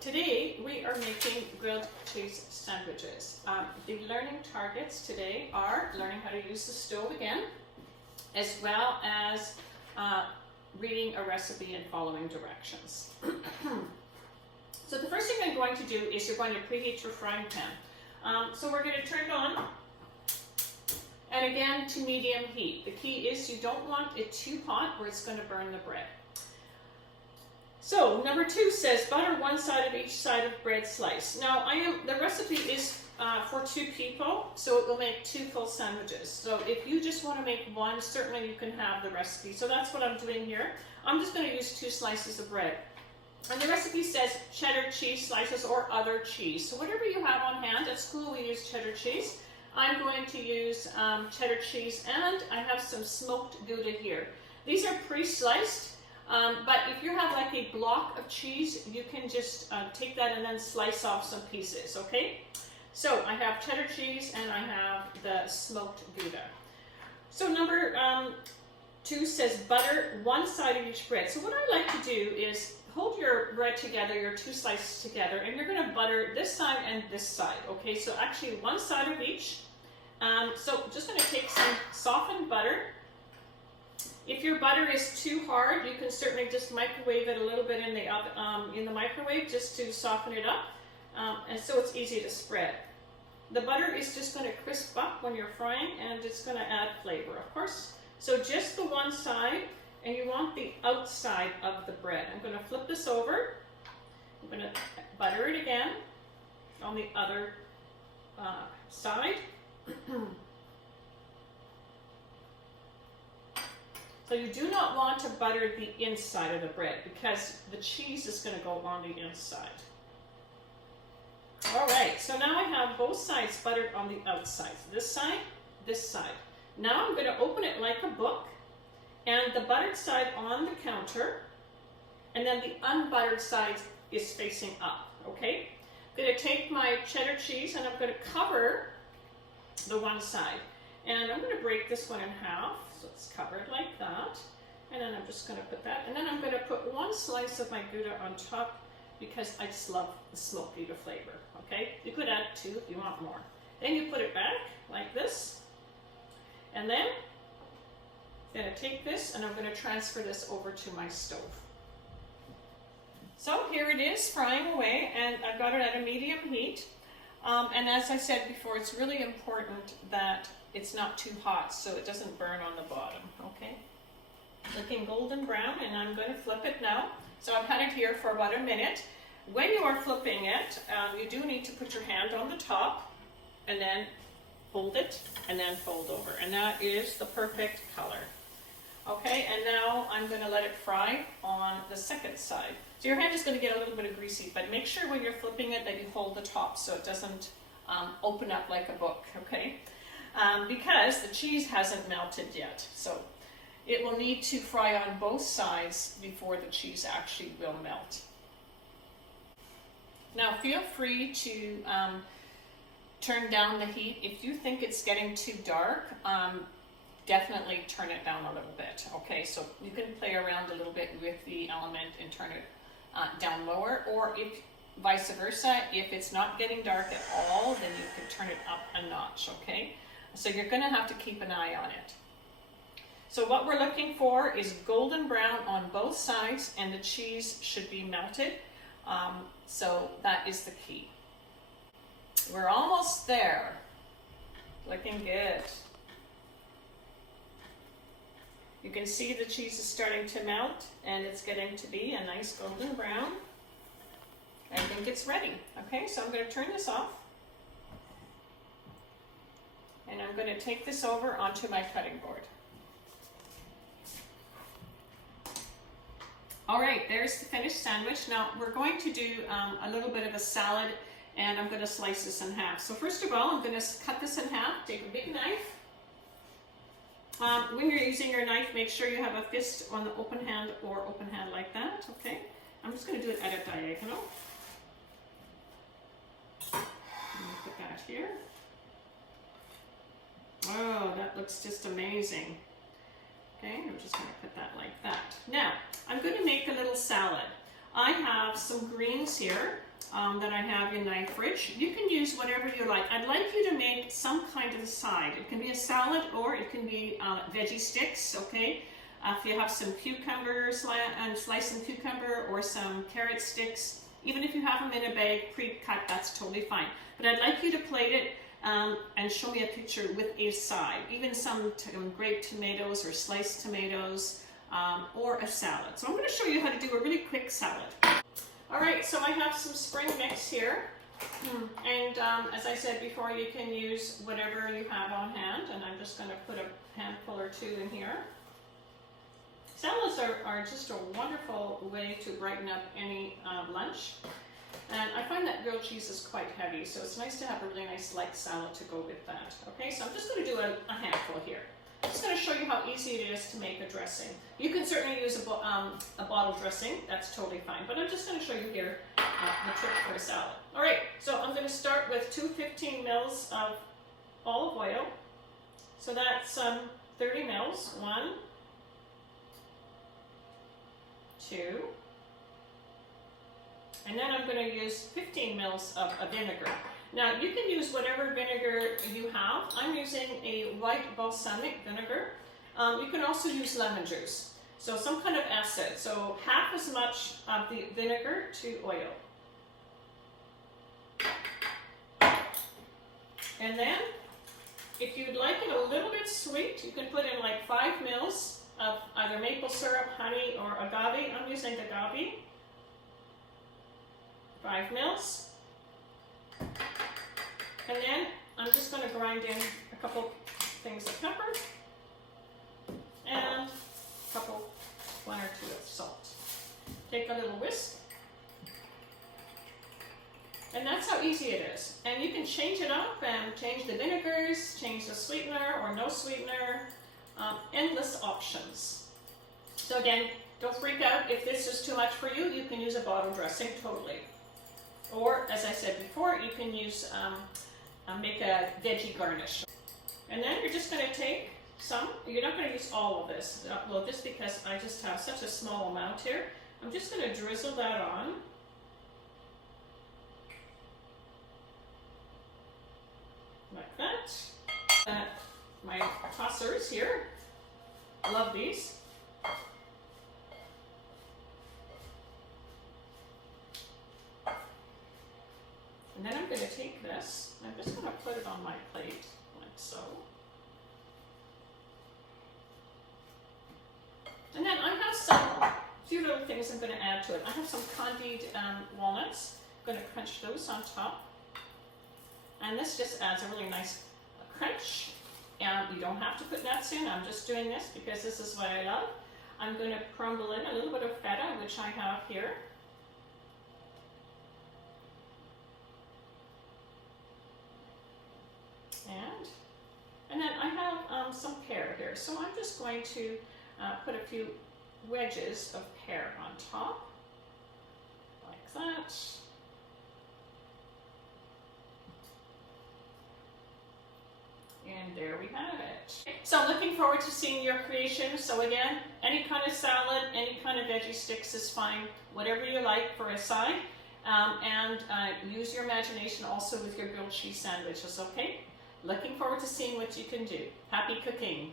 Today we are making grilled cheese sandwiches. The learning targets today are learning how to use the stove again, as well as reading a recipe and following directions. So the first thing I'm going to do is you're going to preheat your frying pan. So we're going to turn it on, and again to medium heat. The key is you don't want it too hot or it's going to burn the bread. So number 2 says butter one side of each side of bread slice. Now the recipe is for 2 people, so it will make 2 full sandwiches. So if you just want to make one, certainly you can have the recipe. So that's what I'm doing here. I'm just going to use 2 slices of bread. And the recipe says cheddar cheese slices or other cheese. So whatever you have on hand, at school we use cheddar cheese. I'm going to use cheddar cheese, and I have some smoked Gouda here. These are pre-sliced. But if you have like a block of cheese, you can just take that and then slice off some pieces, okay? So I have cheddar cheese and I have the smoked Gouda. So number 2 says butter one side of each bread. So what I like to do is hold your bread together, your 2 slices together, and you're going to butter this side and this side, okay? So actually one side of each. So just going to take some softened butter. If your butter is too hard, you can certainly just microwave it a little bit in the microwave just to soften it up, and so it's easy to spread. The butter is just going to crisp up when you're frying, and it's going to add flavor, of course. So just the one side, and you want the outside of the bread. I'm going to flip this over. I'm going to butter it again on the other side. So you do not want to butter the inside of the bread because the cheese is going to go on the inside. All right, so now I have both sides buttered on the outside. This side, this side. Now I'm going to open it like a book, and the buttered side on the counter, and then the unbuttered side is facing up, okay? I'm going to take my cheddar cheese and I'm going to cover the one side. And I'm going to break this one in half. So it's covered like that, and then I'm just going to put that, and then I'm going to put 1 slice of my Gouda on top because I just love the smoked Gouda flavor, okay? You could add 2 if you want more. Then you put it back like this, and then I'm going to take this and I'm going to transfer this over to my stove. So here it is frying away, and I've got it at a medium heat. And as I said before, it's really important that it's not too hot so it doesn't burn on the bottom, okay? Looking golden brown, and I'm going to flip it now. So I've had it here for about a minute. When you are flipping it, you do need to put your hand on the top and then hold it and then fold over. And that is the perfect color. Okay, and now I'm going to let it fry on the second side. So your hand is going to get a little bit of greasy, but make sure when you're flipping it that you hold the top so it doesn't open up like a book, okay? Because the cheese hasn't melted yet. So it will need to fry on both sides before the cheese actually will melt. Now feel free to turn down the heat. If you think it's getting too dark, definitely turn it down a little bit. Okay, so you can play around a little bit with the element and turn it down lower, or if vice versa, if it's not getting dark at all, then you can turn it up a notch, okay? So you're going to have to keep an eye on it. So what we're looking for is golden brown on both sides, and the cheese should be melted. So that is the key. We're almost there. Looking good. You can see the cheese is starting to melt, and it's getting to be a nice golden brown. I think it's ready. Okay, so I'm going to turn this off. And I'm going to take this over onto my cutting board. All right, there's the finished sandwich. Now we're going to do a little bit of a salad, and I'm going to slice this in half. So first of all, I'm going to cut this in half. Take a big knife. When you're using your knife, make sure you have a fist on the open hand or open hand like that, okay? I'm just going to do it at a diagonal. I'm going to put that here. Oh, that looks just amazing. Okay, I'm just going to put that like that. Now, I'm going to make a little salad. I have some greens here that I have in my fridge. You can use whatever you like. I'd like you to make some kind of a side. It can be a salad or it can be veggie sticks, okay? If you have some cucumber, slice some cucumber or some carrot sticks, even if you have them in a bag pre-cut, that's totally fine. But I'd like you to plate it and show me a picture with a side, even some grape tomatoes or sliced tomatoes or a salad. So I'm going to show you how to do a really quick salad. All right, so I have some spring mix here. And as I said before, you can use whatever you have on hand, and I'm just going to put a handful or two in here. Salads are just a wonderful way to brighten up any lunch. And I find that grilled cheese is quite heavy, so it's nice to have a really nice light salad to go with that. Okay, so I'm just going to do a handful here. I'm just going to show you how easy it is to make a dressing. You can certainly use a bottle dressing, that's totally fine, but I'm just going to show you here the trick for a salad. All right, so I'm going to start with 215 mils of olive oil. So that's 30 mils, 1, 2, and then I'm going to use 15 mils of a vinegar. Now you can use whatever vinegar you have. I'm using a white balsamic vinegar. You can also use lemon juice. So some kind of acid. So half as much of the vinegar to oil. And then if you'd like it a little bit sweet, you can put in like 5 mils of either maple syrup, honey, or agave. I'm using agave. 5 mils. And then I'm just going to grind in a couple things of pepper and a couple, 1 or 2 of salt. Take a little whisk. And that's how easy it is. And you can change it up and change the vinegars, change the sweetener or no sweetener, endless options. So again, don't freak out if this is too much for you. You can use a bottle dressing totally. Or, as I said before, you can use, make a veggie garnish. And then you're just going to take some, you're not going to use all of this, well, just because I just have such a small amount here, I'm just going to drizzle that on. Like that. My tossers here, love these. And then I'm going to take this, I'm just going to put it on my plate, like so. And then I have some few little things I'm going to add to it. I have some candied walnuts. I'm going to crunch those on top. And this just adds a really nice crunch. And you don't have to put nuts in, I'm just doing this because this is what I love. I'm going to crumble in a little bit of feta, which I have here. And then I have some pear here, so I'm just going to put a few wedges of pear on top, like that. And there we have it. So I'm looking forward to seeing your creation. So again, any kind of salad, any kind of veggie sticks is fine, whatever you like for a side. And use your imagination also with your grilled cheese sandwiches, okay? Looking forward to seeing what you can do. Happy cooking!